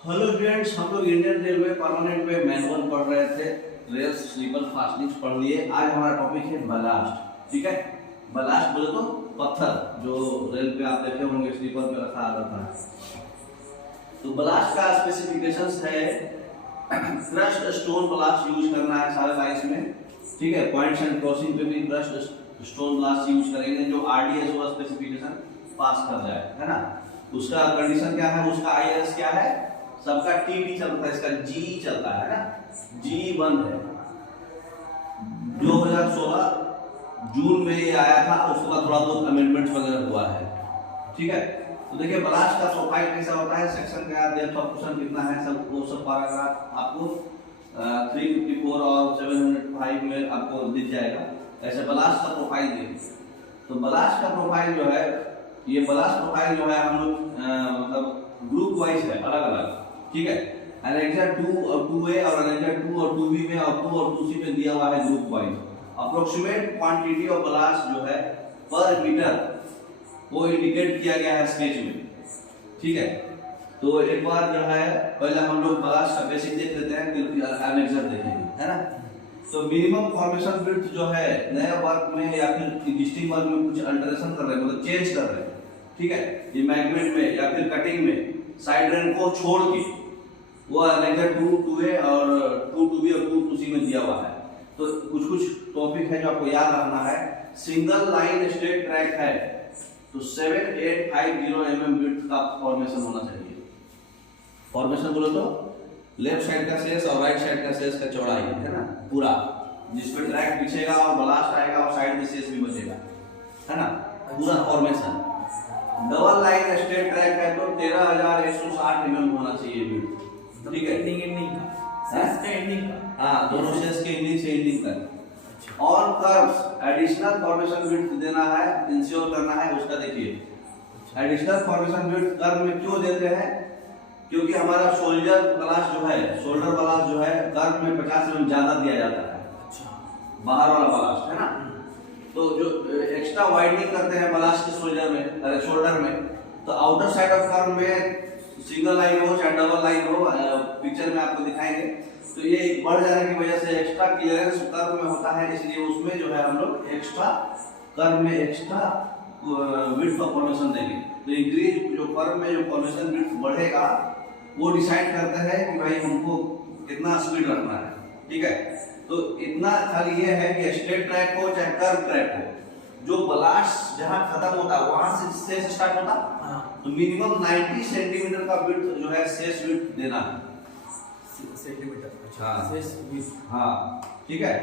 Hello friends, हम लोग Indian railway permanent में मैनुअल पढ़ रहे थे। रेल स्लीपर फास्टनिंग पढ़ लिए। आज हमारा टॉपिक है बलास्ट। ठीक है, बलास्ट बोले तो पत्थर जो रेल पे आप देखे होंगे स्लीपर पे रखा रहता है। तो बलास्ट का स्पेसिफिकेशंस है क्रश्ड स्टोन बलास्ट यूज करना है सारे लाइन्स में। ठीक है, पॉइंट्स एंड क्रॉसिंग पे भी क्रश्ड स्टोन बलास्ट यूज करेंगे जो आरडीएस वाला स्पेसिफिकेशन पास कर जाए, है ना। उसका कंडीशन क्या है, उसका आईएस क्या है, सबका टीटी चलता है, इसका जी चलता है ना, जी बंद है। 2016 जून में ये आया था, उसके बाद थोड़ा बहुत अमेंडमेंट्स वगैरह हुआ है। ठीक है, तो देखिए बलास्ट का प्रोफाइल कैसा होता है, सेक्शन क्या, डेप्थ ऑफ क्वेश्चन कितना है, सब वो सब पैराग्राफ आपको 354 और 705 में आपको दिख जाएगा। ऐसे बलास्ट का प्रोफाइल देखिए। तो बलास्ट का प्रोफाइल जो है, ये बलास्ट प्रोफाइल जो है हम लोग मतलब ग्रुप वाइज है, अलग अलग। ठीक है, एनेक्सर 2 और 2A और एनेक्सर 2 और 2B में और 2 और 2C में दिया हुआ है group wise. Approximate quantity of blast जो है पर मीटर वो इंडिकेट किया गया है स्केच में। ठीक है, तो एक बार जो है पहले हम लोग बलास्ट का बेसिक देख लेते हैं, फिर एनेक्सर देखेंगे, है ना। तो मिनिमम फॉर्मेशन विड्थ जो है नए वर्क में या फिर एग्जिस्टिंग वर्क में कुछ अल्टरेशन कर रहे हैं, मतलब चेंज कर रहे हैं। ठीक है, ये मैग्नेट में या फिर कटिंग में साइड रेन को छोड़ के वो एनेक्सर 2 2A और 2 2B और 2 2C में दिया हुआ है। तो कुछ कुछ टॉपिक है जो आपको याद रखना है। सिंगल लाइन स्ट्रेट ट्रैक है तो 7850 mm विड्थ का फॉर्मेशन होना चाहिए। फॉर्मेशन बोलो तो लेफ्ट साइड का शेष और राइट साइड का शेष का चौड़ाई, है ना, पूरा जिसपे ट्रैक पीछेगा और बलास्ट आएगा और साइड में शेष भी बचेगा, है ना, पूरा formation. Double line straight track है तो 13160 mm होना चाहिए विड्थ। ठीक है, एंडिंग का हाँ, दोनों शेष के एंडिंग से एंडिंग तक। On curves additional formation width देना है, इंश्योर करना है उसका। देखिए एडिशनल फॉर्मेशन विड्थ कर्व में क्यों देते हैं, क्योंकि हमारा शोल्डर बलास्ट जो है, शोल्डर बलास्ट जो है कर्व में 50 mm ज्यादा दिया जाता है। बाहर वाला बलास्ट, है ना। तो जो एक्स्ट्रा वाइडनिंग करते हैं बलास्ट के शोल्डर में, तो आउटर साइड ऑफ कर्व में सिंगल लाइन हो चाहे डबल लाइन हो, पिक्चर में आपको दिखाएंगे, तो ये बढ़ जाने की वजह से एक्स्ट्रा क्लियरेंस कर्व में होता है, इसलिए उसमें जो है हम लोग एक्स्ट्रा कर्व में एक्स्ट्रा विड्थ ऑफ फॉर्मेशन देंगे। तो इंक्रीज जो कर्व में जो फॉर्मेशन विड्थ बढ़ेगा वो डिसाइड करता है कि भाई हमको कितना स्पीड रखना है। ठीक है, तो इतना खाली ये है कि स्ट्रेट ट्रैक हो चाहे कर्व ट्रैक हो, जो बलास्ट जहां खत्म होता है वहां से स्टार्ट होता है, तो मिनिमम 90 सेंटीमीटर का विड्थ जो है शेष विड्थ देना है। सेंटीमीटर, अच्छा हाँ, ठीक है।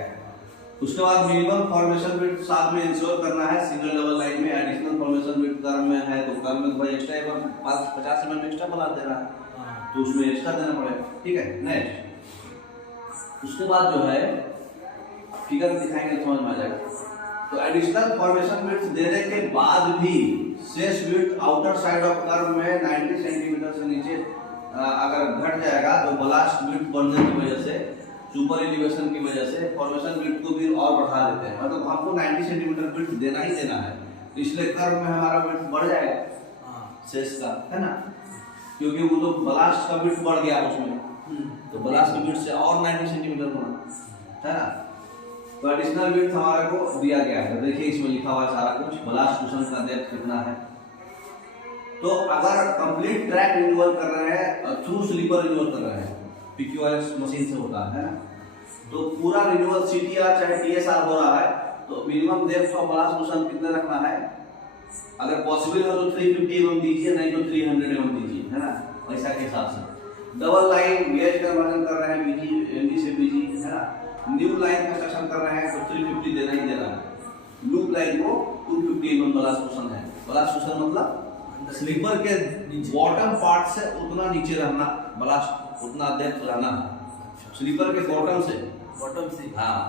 उसके बाद मिनिमम फॉर्मेशन विड्थ साथ में इंश्योर करना है सिंगल डबल लाइन में। एडिशनल फॉर्मेशन विड्थ कर्व में है तो कर्व में भाई एक्स्ट्रा 50 mm एक्स्ट्रा बना देना है, तो उसमें एक्स्ट्रा देना पड़ेगा। ठीक है, नेक्स्ट उसके बाद जो है फिगर दिखाएंगे समझ में आ जाएगा। तो एडिशनल फॉर्मेशन विड्थ देने के बाद भी शेष width outer side of curve में 90 सेंटीमीटर से नीचे अगर घट जाएगा तो बलास्ट विड्थ बढ़ने की वजह से, सुपर एलिवेशन की वजह से फॉर्मेशन विड्थ को भी और बढ़ा देते हैं। मतलब हमको 90 सेंटीमीटर विड्थ देना ही देना है, तो इसलिए कर्व में हमारा विड्थ बढ़ जाएगा शेष का, है ना, क्योंकि वो तो बलास्ट का विड्थ बढ़ गया उसमें, तो बलास्ट की विड्थ से और 90 सेंटीमीटर होना, है ना। तो एडिशनल विड्थ हमारे को दिया गया है। देखिए इसमें लिखा हुआ सारा कुछ, बलास्ट कुशन का डेप्थ कितना है। तो अगर कंप्लीट ट्रैक रिन्यूअल कर रहे हैं थ्रू स्लीपर रिन्यूअल कर रहे हैं, पीक्यूआरएस मशीन से होता है ना, तो पूरा रिन्यूअल सीटीआर चाहे टीएसआर हो रहा है, तो minimum depth of blast cushion कितना रखना है। अगर पॉसिबल हो तो 350 mm दीजिए, नहीं तो 300 mm दीजिए, है ना, पैसा के हिसाब से। डबल लाइन गेज कन्वर्जन कर रहे हैं बीजी एमजी से बीजी, है ना। न्यू लाइन कंस्ट्रक्शन कर रहे हैं तो 350 देना ही देना है। लूप लाइन को 250 mm बलास्ट कुशन है। बलास्ट कुशन मतलब स्लीपर के बॉटम पार्ट से उतना नीचे रहना, बलास्ट उतना डेप्थ रहना है स्लीपर के बॉटम से हाँ,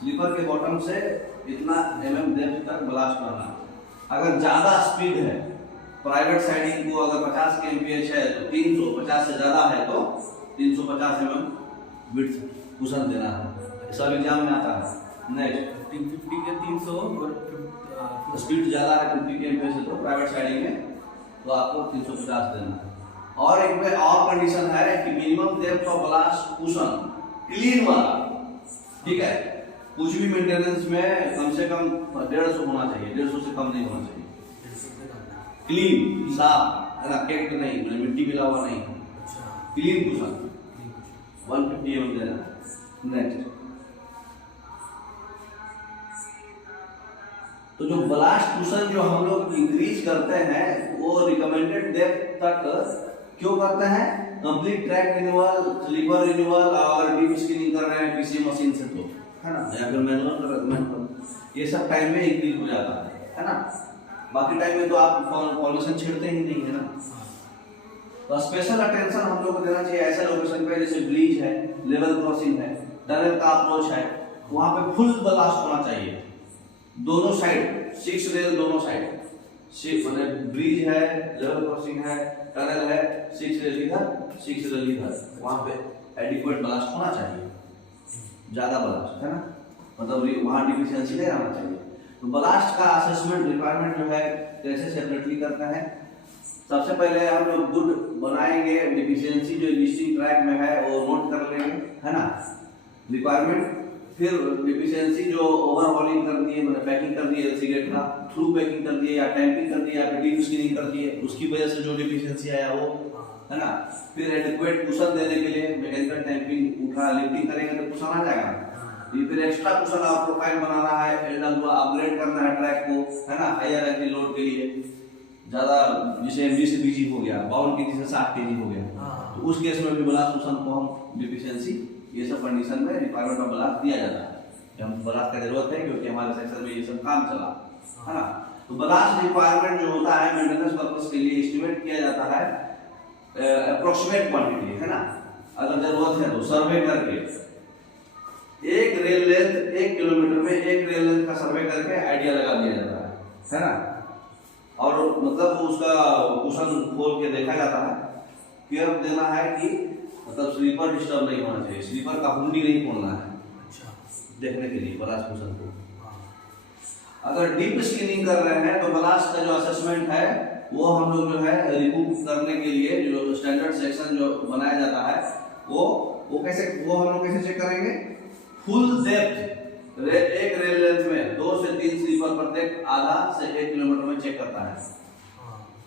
स्लीपर के बॉटम से इतना mm डेप्थ तक बलास्ट रहना। अगर ज्यादा स्पीड है, प्राइवेट साइडिंग को अगर 50 kmph है तो 350 से ज्यादा है तो 350 mm विड्थ कुशन देना है। सब एग्जाम में आता है। नेक्स्ट 350 के 300 और स्पीड ज्यादा है 50 kmph से तो प्राइवेट साइडिंग में तो आपको 350 देना है। और एक में और कंडीशन है minimum depth of blast cushion clean वाला, ठीक है, कुछ भी मेंटेनेंस में कम से कम 150 होना चाहिए, 150 से कम नहीं होना चाहिए, क्लीन साफ है ना, केक्ट नहीं, मिट्टी मिला हुआ नहीं, क्लीन कुशन 150 mm देना। नेक्स्ट, तो जो ब्लास्ट कुशन जो हम लोग इंक्रीज करते हैं वो रिकमेंडेड डेप्थ तक क्यों करते हैं? Complete track renewal, sleeper renewal और डीप स्क्रीनिंग कर रहे हैं पीसी मशीन से, तो है ना, या फिर मैनुअल, ये सब टाइम में इंक्रीज हो जाता है ना। बाकी टाइम में तो आप फॉर्मेशन छेड़ते ही नहीं है ना। तो स्पेशल अटेंशन हम लोग को देना चाहिए ऐसे लोकेशन पे जैसे ब्रिज है, लेवल क्रॉसिंग है, टनल का अप्रोच है, वहां पे फुल ब्लास्ट होना चाहिए दोनों साइड, 6 रेल दोनों साइड, मैंने ब्रिज है, लेवल क्रॉसिंग है, टनल है, 6 रेल इधर, 6 रेल इधर, वहां पे एडिक्वेट ब्लास्ट होना चाहिए, ज्यादा ब्लास्ट है ना, मतलब वहां डिफिशियंसी नहीं रहना चाहिए। तो ब्लास्ट का असेसमेंट रिक्वायरमेंट जो है कैसे सेपरेटली करते हैं? सबसे पहले हम लोग गुड बनाएंगे, डिफिशियंसी जो एग्जिस्टिंग ट्रैक में है वो नोट कर लेंगे, है ना, रिक्वायरमेंट। फिर डिफिशियंसी जो ओवरहॉलिंग कर दिए, मतलब पैकिंग कर दी है सिगरेट का, थ्रू पैकिंग कर दिए या टैंपिंग कर दिया या फिर डीप स्क्रीनिंग कर दिए, उसकी वजह से जो डिफिशियंसी आया वो, है ना। फिर एडिक्वेट कुशन देने के लिए मैकेनिकल टैंपिंग उठा लिफ्टिंग करेंगे तो कुशन आ जाएगा। फिर एक्स्ट्रा कुशन और प्रोफाइल बनाना है, एलडब्ल्यू अपग्रेड करना है ट्रैक को, है ना, हायर एक्टिव लोड के लिए, ज्यादा जैसे एमजी से बीजी हो गया, 52 केजी से 60 केजी हो गया, तो उस केस में भी ब्लास्ट कुशन को हम डिफिशियंसी, ये सब कंडीशन में रिक्वायरमेंट ऑफ ब्लास्ट दिया जाता है कि हम ब्लास्ट का जरूरत है क्योंकि हमारे सेक्शन में ये सब काम चला, है ना। तो ब्लास्ट रिक्वायरमेंट जो होता है मेंटेनेंस पर्पस के लिए एस्टिमेट किया जाता है अप्रोक्सीमेट क्वांटिटी, है ना, अगर जरूरत है तो सर्वे करके एक रेल लेंथ 1 किलोमीटर में एक रेल लेंथ का सर्वे करके आइडिया लगा दिया जाता है ना, और मतलब उसका कुशन खोल के देखा जाता है, केयर देना है कि मतलब स्लीपर डिस्टर्ब नहीं होना चाहिए, स्लीपर का हुंडी नहीं खोलना है, अच्छा, देखने के लिए ब्लास्ट कुशन को। अगर डीप स्क्रीनिंग कर रहे हैं तो ब्लास्ट का जो असेसमेंट है वो हम लोग जो है रिमूव करने के लिए जो स्टैंडर्ड सेक्शन जो बनाया जाता है वो कैसे, वो हम लोग कैसे चेक करेंगे? फुल डेप्थ एक रेल लेंथ में 2 से 3 स्लीपर प्रत्येक आधा से 1 किलोमीटर में चेक करता है,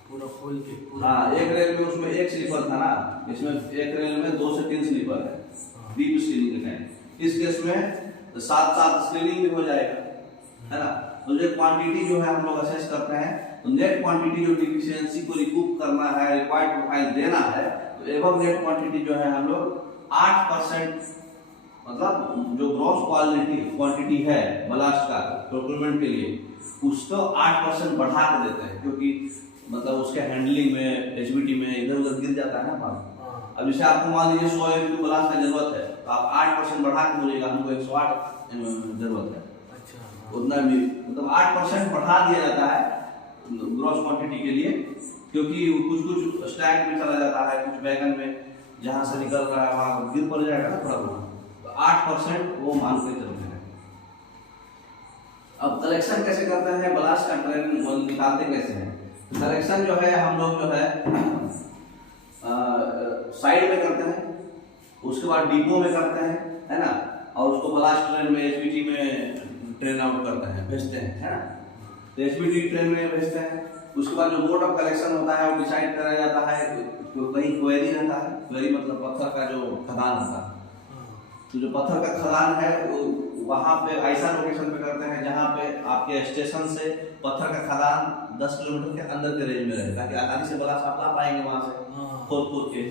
पूरा खोल के पूरा। हाँ, एक रेल में उसमें 1 स्लीपर था ना, इसमें एक रेल में 2 से 3 स्लीपर है डीप स्क्रीनिंग है। इस केस में 7 स्क्रीनिंग भी हो जाएगा, है ना। तो जो क्वांटिटी जो है हम लोग असेस करते हैं, तो नेट क्वांटिटी जो डिफिशियंसी को रिकूप करना है, रिक्वायर्ड प्रोफाइल देना है, तो एवं नेट क्वांटिटी जो है हम लोग 8%, मतलब जो ग्रॉस क्वांटिटी है ब्लास्ट का प्रोक्योरमेंट के लिए उसको 8% बढ़ा के देते हैं, क्योंकि मतलब उसके हैंडलिंग में, एचबीटी में इधर उधर गिर जाता है ना माल। अब जैसे आपको मान लीजिए 100 एमएम ब्लास्ट का जरूरत है तो आप 8% बढ़ा के बोलिएगा हमको 108 एमएम जरूरत है, उतना भी मतलब 8% बढ़ा दिया जाता है ग्रॉस क्वांटिटी के लिए, क्योंकि कुछ स्टैक में चला जाता है, कुछ वैगन में जहां से निकल रहा है वहां गिर पड़ जाएगा ना थोड़ा बहुत, तो 8% वो मान के चलते हैं। अब कलेक्शन कैसे करते हैं, ब्लास्ट का ट्रेन निकालते कैसे हैं? कलेक्शन जो है हम लोग जो है साइड में करते हैं, उसके बाद डिपो में करते हैं, है ना, और उसको ब्लास्ट ट्रेन में एचबीटी में ट्रेन आउट करते हैं, भेजते हैं, है ना। तो एचबीटी ट्रेन में भेजते हैं, उसके बाद जो मोड ऑफ कलेक्शन होता है वो डिसाइड करा जाता है, तो कहीं क्वेरी रहता है, क्वेरी मतलब पत्थर का जो खदान होता है, तो जो पत्थर का खदान है वहाँ पे ऐसा लोकेशन पे करते हैं जहाँ पे आपके स्टेशन से पत्थर का खदान 10 किलोमीटर के अंदर के रेंज में रहे, ताकि आसानी से ब्लास्ट आप ला पाएंगे वहाँ से खोद के।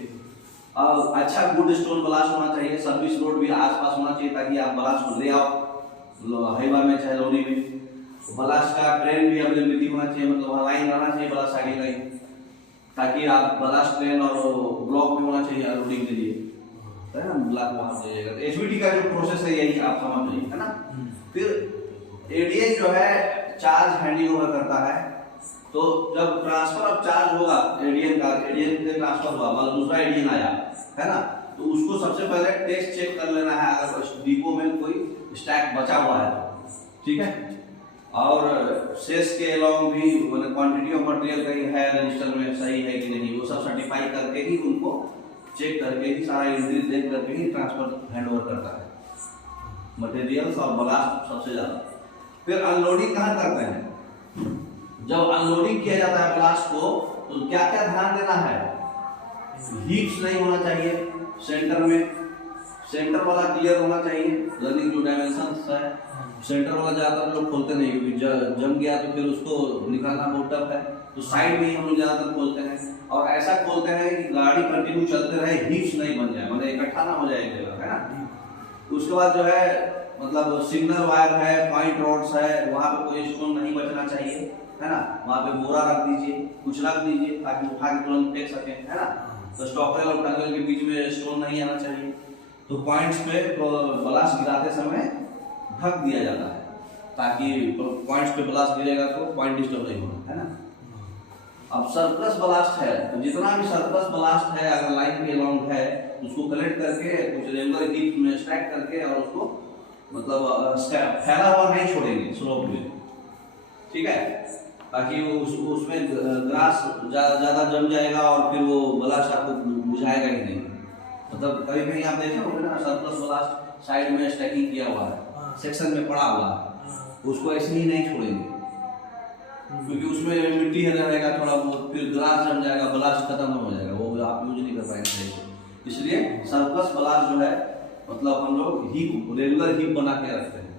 और अच्छा गुड स्टोन ब्लास्ट होना चाहिए, सर्विस रोड भी आसपास होना चाहिए ताकि आप ब्लास्ट को ले आओ हाईवा में चाहे लोनी में। ब्लास्ट का ट्रेन भी अवेलेबिलिटी होना चाहिए, मतलब वहाँ लाइन रहना चाहिए ब्लास्ट साइड लाइन, ताकि आप ब्लास्ट ट्रेन और ब्लॉक भी होना चाहिए लोडिंग के लिए, है ना, ब्लॉक वहाँ जाइएगा। तो एचबीटी का जो प्रोसेस है यही आप समझ लीजिए, है ना। फिर एडीएन जो है चार्ज हैंडिंग ओवर करता है, तो जब ट्रांसफर ऑफ चार्ज होगा एडीएन से ट्रांसफर हुआ, मतलब दूसरा एडीएन आया, है ना, तो उसको सबसे पहले टेस्ट चेक कर लेना है अगर डिपो में कोई स्टैक बचा हुआ है तो, ठीक है। और शेष के अलावा भी मतलब क्वांटिटी ऑफ मटेरियल कहीं है रजिस्टर में सही है कि नहीं, वो सब सर्टिफाई करके ही उनको चेक करके ही सारा एंट्री देख करके ही ट्रांसफर हैंड ओवर करता है, मटेरियल्स और बलास्ट सबसे ज्यादा। फिर अनलोडिंग कहाँ करते हैं? जब अनलोडिंग किया जाता है ब्लास्ट को तो क्या क्या ध्यान देना है? हीप्स नहीं होना चाहिए सेंटर में, सेंटर वाला क्लियर होना चाहिए। रनिंग जो डायमेंशंस है सेंटर वाला ज्यादातर लोग खोलते नहीं, क्योंकि जम गया तो फिर उसको निकालना बहुत टफ है, तो साइड में ही हम लोग ज्यादातर खोलते हैं। और ऐसा खोलते हैं कि गाड़ी कंटिन्यू चलते रहे, हीप्स नहीं बन जाए, मतलब इकट्ठा ना हो जाए एक जगह, है ना। उसके बाद जो है मतलब सिग्नल वायर है, पॉइंट रोड्स है, वहाँ पे कोई स्टोन नहीं बचना चाहिए, है ना। वहाँ पे बोरा रख दीजिए, कुछ रख दीजिए ताकि उठा के तुरंत फेंक सकें, है ना। तो स्टॉकरेल और टंगल के बीच में स्टोन नहीं आना चाहिए। तो पॉइंट्स पे ब्लास्ट गिराते समय ढक दिया जाता है ताकि पॉइंट्स पे ब्लास्ट गिरेगा तो पॉइंट डिस्टर्ब नहीं होगा, है ना। अब सरप्लस ब्लास्ट है तो जितना भी सरप्लस ब्लास्ट है अगर लाइन के अलाउंड है उसको कलेक्ट करके कुछ रेगुलर हीप में स्टैक करके और उसको मतलब फैला हुआ नहीं छोड़ेंगे स्लोप में, ठीक है, ताकि उसमें ग्रास ज्यादा जम जाएगा और फिर वो ब्लास्ट आपको बुझाएगा ही नहीं। मतलब कभी कहीं आप देखे होंगे ना सरप्लस ब्लास्ट साइड में स्टैकिंग किया हुआ है, सेक्शन में पड़ा हुआ है, उसको ऐसे ही नहीं छोड़ेंगे क्योंकि उसमें मिट्टी रहेगा थोड़ा बहुत, फिर ग्लास जम जाएगा, ब्लास्ट खत्म हो जाएगा, वो आप यूज नहीं कर पाएंगे। इसलिए सरप्लस ब्लास्ट जो है मतलब हम लोग हीप रेगुलर हीप बना के रखते हैं।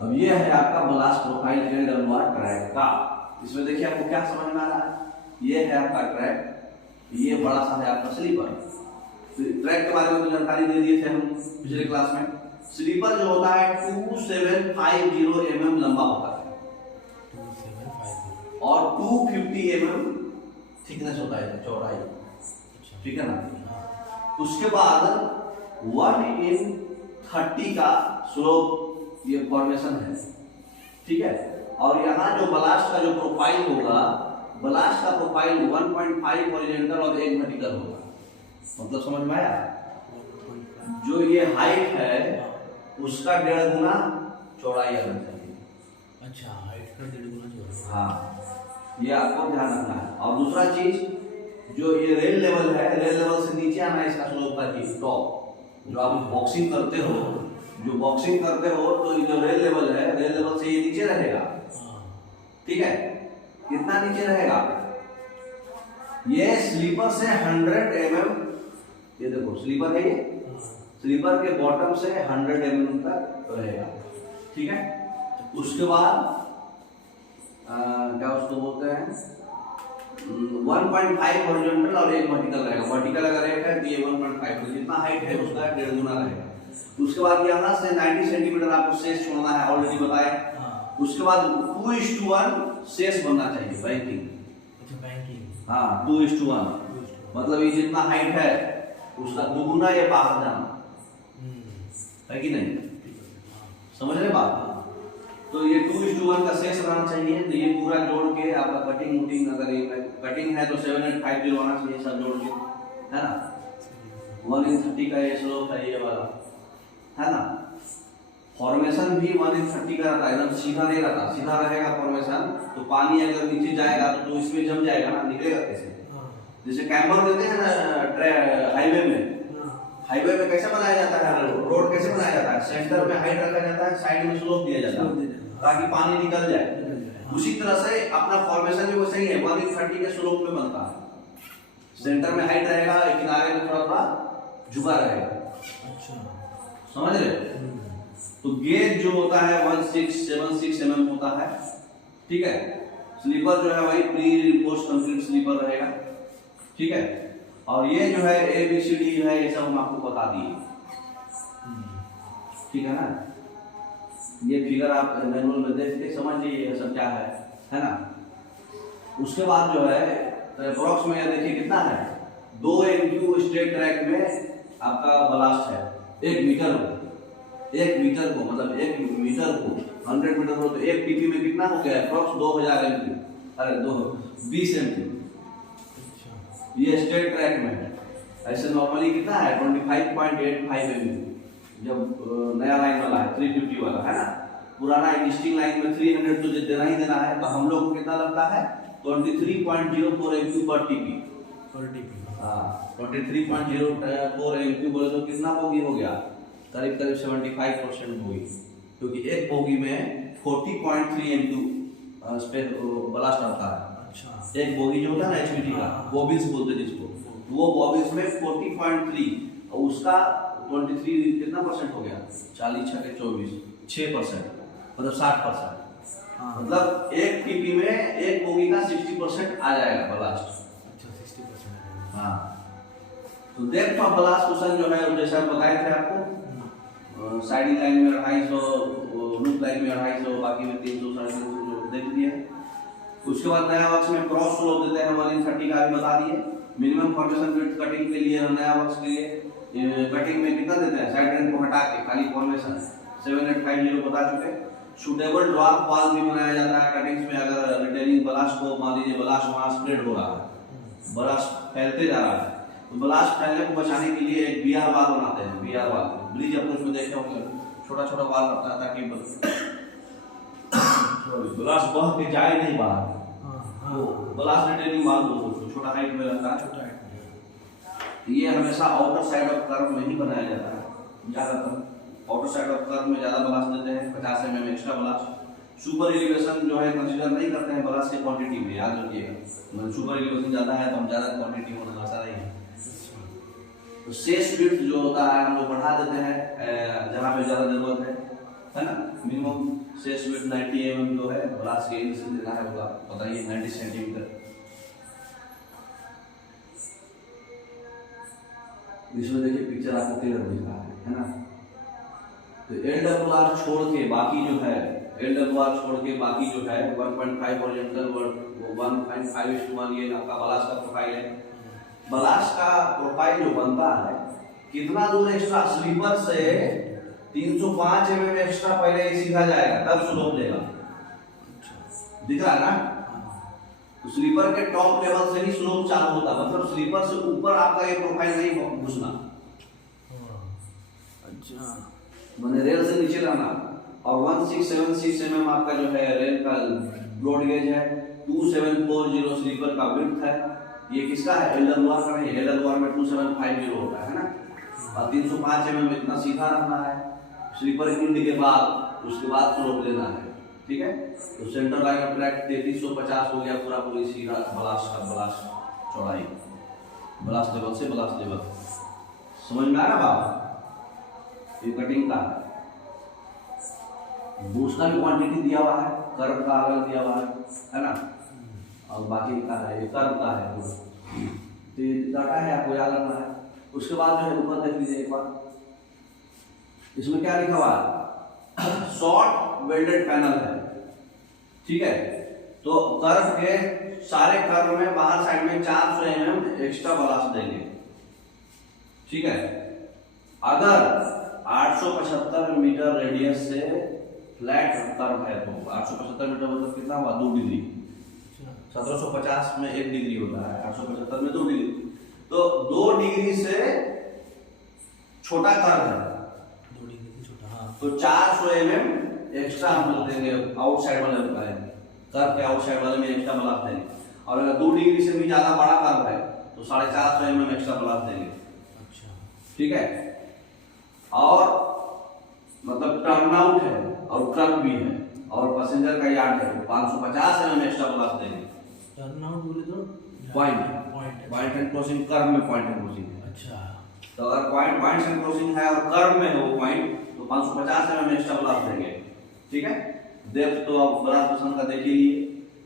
अब ये है आपका ब्लास्ट प्रोफाइल LWR ट्रैक का। इसमें देखिए आपको क्या समझ में आ रहा है? ये है आपका ट्रैक, ये बड़ा सा है आपका स्लीपर। ट्रैक के बारे में तो जानकारी दे दिए थे हम पिछले क्लास में। स्लीपर जो होता है 2750 mm लंबा होता है 2750 और 250 mm थिकनेस होता है, चौड़ाई, ठीक है ना। उसके बाद 1/30 का स्लोप ये फॉर्मेशन है, ठीक है। और यहाँ जो ब्लास्ट का जो प्रोफाइल होगा, ब्लास्ट का प्रोफाइल 1.5 हॉरिजॉन्टल और 1 वर्टिकल होगा। मतलब समझ में आया? जो ये हाइट है उसका 1.5 गुना चौड़ाई आना चाहिए। अच्छा, हाइट का 1.5 गुना चौड़ाई। हाँ, ये आपको ध्यान रखना है। और दूसरा चीज जो ये रेल लेवल है, रेल लेवल से नीचे आना है इसका स्लोप का ही टॉप। जो आप बॉक्सिंग करते हो, तो ये जो रेल लेवल है, रेल लेवल से ये नीचे रहेगा, ठीक है। कितना नीचे रहेगा? ये स्लीपर से 100 mm, ये देखो स्लीपर है, ये स्लीपर के बॉटम से 100 mm तक रहेगा, ठीक है। उसके बाद क्या उसको बोलते हैं 1.5 हॉरिजॉन्टल और 1 वर्टिकल रहेगा। वर्टिकल अगर 1 है तो ये 1.5, जितना हाइट है उसका 1.5 गुना रहेगा। उसके बाद यहाँ से 90 सेंटीमीटर आपको शेष छोड़ना है, ऑलरेडी बताया। उसके बाद 2:1 शेष बनना चाहिए, बैंकिंग। अच्छा, बैंकिंग, हाँ 2:1, मतलब ये जितना हाइट है उसका 2 गुना ये बाहर जाना है कि नहीं, समझ रहे बात? तो ये 2:1 का शेष रहना चाहिए। तो ये पूरा जोड़ के आपका कटिंग अगर ये कटिंग है तो 7850 आना चाहिए सब जोड़ के, है ना। 1/30 का ये स्लोप है ये वाला, है ना। फॉर्मेशन भी 1/30 का रहता है, एकदम सीधा नहीं रहता। सीधा रहेगा फॉर्मेशन तो पानी अगर नीचे जाएगा तो इसमें जम जाएगा ना, निकलेगा कैसे? जैसे कैम्बर देते हैं ना हाईवे में, हाईवे में कैसे बनाया जाता है, रोड कैसे बनाया जाता है? सेंटर में हाइट रखा जाता है, साइड में स्लोप दिया जाता है ताकि पानी निकल जाए। उसी तरह से अपना फॉर्मेशन भी वैसे ही है, 1/30 के स्लोप में बनता है। सेंटर में हाइट रहेगा, किनारे में थोड़ा थोड़ा झुका रहेगा। अच्छा, समझ रहे? तो गेज जो होता है 1676 mm होता है, ठीक है। स्लीपर जो है वही प्री रिपोर्ट कंक्रीट स्लीपर रहेगा, ठीक है। और ये जो है ABCD है, ये सब हम आपको बता दिए, ठीक है ना। ये फिगर आप मैनुअल में देख के समझ लीजिए ये सब क्या है ना। उसके बाद जो है अप्रोक्स में देखिए कितना है, 2 MQ स्ट्रेट ट्रैक में आपका ब्लास्ट है 1 मीटर को, मतलब 1 मीटर को 100 मीटर हो तो 1 TP में कितना हो गया? अप्रोक्स 2000 MQ, अरे 20 MQ। ये स्ट्रेट ट्रैक में है। ऐसे नॉर्मली कितना है 25.85 MQ, जब नया लाइन वाला है 350 वाला, है ना। पुराना एग्जिस्टिंग लाइन में 300 तो देना ही देना है, तो हम लोग को कितना लगता है 23.04 MQ पर TP, पर टीपी हाँ 23.04 एमक्यू बोले तो कितना बोगी हो गया, करीब करीब 75% बोगी, क्योंकि एक बोगी में 40.3 एमक्यू स्पेस ब्लास्ट आता है। अच्छा एक बोगी जो होता है ना एचपीटी का, बॉबिस बोलते हैं जिसको, वो बॉबिस में 40.3 और उसका 23 कितना परसेंट हो गया, 40 छके 24 6%, मतलब 60%। हाँ मतलब एक टीपी में एक बोगी का 60% आ जाएगा ब्लास्ट। अच्छा 60% हाँ तो डेप्थ ऑफ ब्लास्ट क्वेश्चन जो है जैसा बताए थे आपको, साइडिंग लाइन में 250, लूप लाइन में 250, बाकी में 300 350 जो देख दिए। उसके बाद नया बॉक्स में क्रॉस स्लोप देते हैं 130 का भी बता दिए। मिनिमम फॉर्मेशन विड्थ कटिंग के लिए नया बॉक्स के लिए कटिंग में कितना देते हैं, साइड लाइन को हटा के खाली फॉर्मेशन 7850 बता चुके। सूटेबल ड्रॉप वॉल भी बनाया जाता है कटिंग्स में, अगर रिटेनिंग ब्लास्ट को मान लीजिए ब्लास्ट वहां स्प्रेड हो रहा है, ब्लास्ट फैलते जा रहा है, तो ब्लास्ट फैलने को बचाने के लिए एक बीआर वाल बनाते हैं। बीआर वाल ब्रिज अपने उसमें देखे होंगे, छोटा छोटा वाल रखता है ताकि ब्लास्ट बह के जाए नहीं बाहर। हाँ तो ब्लास्ट रिटेनिंग वाल दोस्तों छोटा हाइट में रहता है। छोटा है ये हमेशा आउटर साइड ऑफ कर्व में ही बनाया जाता है ज्यादातर। आउटर साइड ऑफ कर्व में ज्यादा ब्लास्ट देते हैं, 50 mm extra blast. Super elevation जो है कंसीडर नहीं करते हैं ब्लास्ट के क्वांटिटी में, याद रखिएगा। मतलब सुपर एलिवेशन ज्यादा है तो हम ज्यादा क्वांटिटी होना ऐसा नहीं है। तो शेष विड्थ जो होता है हम लोग बढ़ा देते हैं जहाँ पे ज्यादा जरूरत है ना। मिनिमम शेष विड्थ 90 mm जो है ब्लास्ट के एंड से देना है, होगा बताइए 90 सेंटीमीटर। इसमें देखिए पिक्चर आपको क्लियर दिख रहा है ना। तो एलडब्ल्यूआर छोड़ के बाकी जो है, एलडब्ल्यूआर छोड़ के बाकी जो है 1.5 हॉरिजॉन्टल 1.5:1 ये आपका ब्लास्ट का प्रोफाइल है। ब्लास्ट का प्रोफाइल जो बनता है कितना दूर एक्स्ट्रा, स्लीपर से 305 mm एक्स्ट्रा पहले ही सीधा जाएगा तब स्लोप देगा, दिख रहा है ना। तो स्लीपर के टॉप लेवल से ही स्लोप चालू होता, मतलब स्लीपर से ऊपर आपका ये प्रोफाइल नहीं घुसना। अच्छा मैंने रेल से नीचे रहना। और 1676 mm आपका जो है रेल का ब्रॉड गेज है, 2740 स्लीपर का विड्थ है। ये किसका है, एलडब्ल्यूआर का नहीं, एलडब्ल्यूआर में 2750 होता है ना। और 305 mm इतना सीधा रहना है स्लीपर इंड के बाद, उसके बाद स्लोप लेना है, ठीक है। तो सेंटर लाइन ऑफ ट्रैक 3350 हो गया पूरा पूरी सीधा ब्लास्ट का, ब्लास्ट चौड़ाई ब्लास्ट लेवल से ब्लास्ट लेवल। समझ में आ रहा बात, ये कटिंग का है। उसका भी क्वांटिटी दिया हुआ है, कर्व का अलग दिया हुआ है ना। और बाकी का है ये कर्व का है, तो ये डाटा है आपको याद रखना है। उसके बाद जो है ऊपर देख लीजिए एक बार, इसमें क्या लिखा हुआ है, शॉर्ट वेल्डेड पैनल है, ठीक है। तो कर्व के सारे कर्व में बाहर साइड में 400 mm एक्स्ट्रा ब्लास्ट देंगे, ठीक है। अगर 875 मीटर रेडियस से फ्लैट कर्व है तो 875 मीटर मतलब कितना हुआ, 2 डिग्री। 1750 में 1 डिग्री होता है, 875 में 2 डिग्री। तो 2 डिग्री से छोटा कर्व है 2 डिग्री से छोटा, हाँ तो 400 mm एक्स्ट्रा हम लोग देंगे आउटसाइड वाले कर्व के आउटसाइड वाले में एक्स्ट्रा ब्लास्ट देंगे। और अगर 2 डिग्री से भी ज्यादा बड़ा कर्व है तो 450 mm एक्स्ट्रा ब्लास्ट देंगे, अच्छा ठीक है। और मतलब टर्न आउट है और ट्रक भी है और पैसेंजर का यार्ड है, 550 mm एक्स्ट्रा ब्लास्ट देंगे। टर्न आउट बोले तो पॉइंट एंड क्रॉसिंग, कर्व में पॉइंट एंड क्रॉसिंग है। अच्छा तो अगर पॉइंट एंड क्रॉसिंग है और कर्व में है वो पॉइंट, तो 550 mm एक्स्ट्रा ब्लास्ट देंगे, ठीक है। डेप्थ तो आप ब्लास्ट पसंद का देख ही लिए,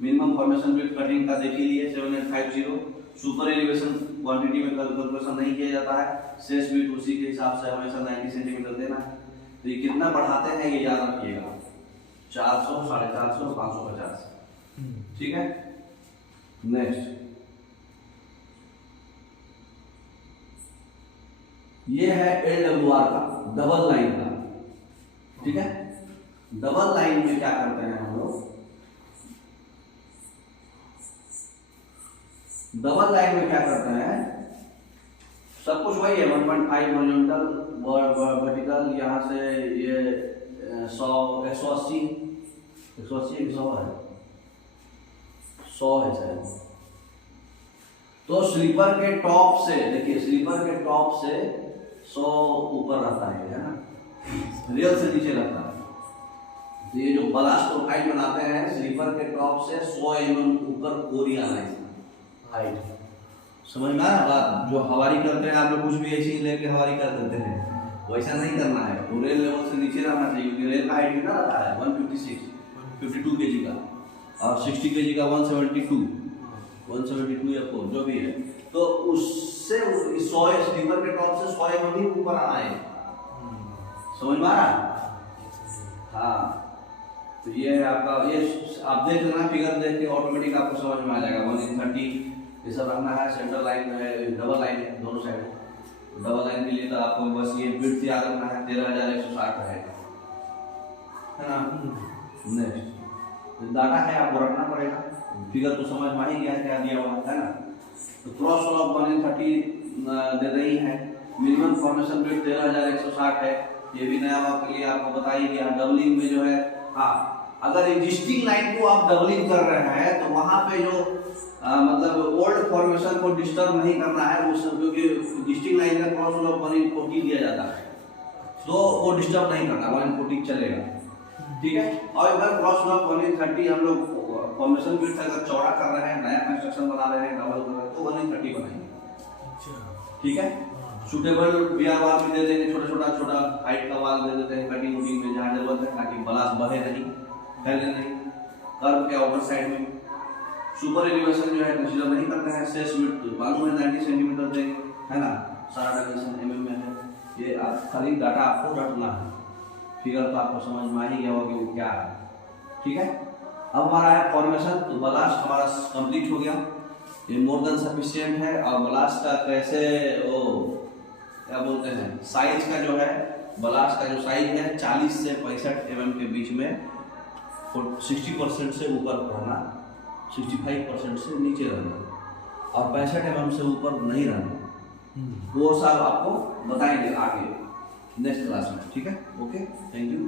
मिनिमम फॉर्मेशन विड्थ कटिंग का देख ही लिए 7850। सुपर एलिवेशन क्वांटिटी में कैलकुलेशन नहीं किया जाता है, शेष विड्थ उसी के हिसाब से हमेशा 90 सेंटीमीटर देना है। तो ये कितना बढ़ाते हैं ये याद रखिएगा, 400, 450, 550, ठीक है। नेक्स्ट ये है एलडब्ल्यूआर का, डबल लाइन का, ठीक है। डबल लाइन में क्या करते हैं हम लोग, डबल लाइन में क्या करते हैं, सब कुछ वही है 1.5 हॉरिजॉन्टल वर्टिकल, यहाँ से ये 100 180 180 100 है, 100 है शायद, तो स्लीपर के टॉप से देखिए, स्लीपर के टॉप से 100 ऊपर रहता है ना, रेल से नीचे लगता है। तो ये जो बलास्ट प्रोफाइल बनाते हैं, स्लीपर के टॉप से 100 mm ऊपर कोरी आना है हाइट। समझ में आया बात? जो हवारी करते हैं आप लोग, कुछ भी एक चीज लेके हवारी कर देते हैं, वैसा नहीं करना है। वो रेल लेवल से नीचे रहना चाहिए, क्योंकि रेल का हाइट कितना रहता है 152 kg का, और 60 kg का 172 या 4 जो भी है। तो उससे 100 स्लीपर के टॉप से 100 mm ही ऊपर आना है। समझ में आ रहा? हाँ, तो ये है आपका, ये आप देख लेना, फिगर देख के ऑटोमेटिक आपको समझ में आ जाएगा। 1/30 ये सब रखना है। सेंटर लाइन है, डबल लाइन है दोनों साइड। डबल लाइन के लिए तो आपको बस ये विड्थ याद रखना है, 13,160 रहेगा, है ना। नेक्स्ट डाटा है, आपको रखना पड़ेगा। फिगर तो समझ में ही गया क्या दिया हुआ है ना। तो क्रॉस वाल 1/30 दे रही है। मिनिमम फॉर्मेशन विड्थ 13,160 है। ये भी नया वाला के लिए आपको बता ही दिया। डबलिंग में जो है, हाँ, अगर एग्जिस्टिंग लाइन को आप डबलिंग कर रहे हैं तो वहां पे जो मतलब ओल्ड फॉर्मेशन को डिस्टर्ब नहीं करना है, उस क्योंकि एग्जिस्टिंग लाइन का क्रॉस वाला 1/40 दिया जाता है, तो वो डिस्टर्ब नहीं करना, 1/40 चलेगा, ठीक है। और अगर क्रॉस वाला 1/30 हम लोग फॉर्मेशन विड्थ अगर चौड़ा कर रहे हैं, नया कंस्ट्रक्शन बना रहे हैं, डबल कर रहे हैं, तो 1/30 बनाएंगे, ठीक है। सुटेबल बियर वाल भी दे देंगे, छोटा हाइट का वाल दे देते हैं कटिंग वुटिंग में जहाँ जरूरत है, ताकि बलास बढ़े नहीं, फैले नहीं। कर्व के आउटर साइड में सुपर एलिवेशन जो है कंसीडर नहीं करते हैं। सेस विड्थ मालूम है 90 सेंटीमीटर देंगे, है ना, सारा डायमेंशन mm में है। ये आप खाली डाटा आपको रखना है, फिगर तो आपको समझ में आ ही गया होगा कि वो क्या है, ठीक है। अब हमारा है फॉर्मेशन, तो बलास्ट हमारा कंप्लीट हो गया, ये मोर देन सफिशिएंट है। और बलास्ट का कैसे वो क्या बोलते हैं, साइज का जो है, बलास्ट का जो साइज है 40 से 65 mm के बीच में, 60% से ऊपर रहना, 65% से नीचे रहना, और 65 mm से ऊपर नहीं रहना। वो सब आपको बताएंगे आगे नेक्स्ट क्लास में, ठीक है। Okay, thank you.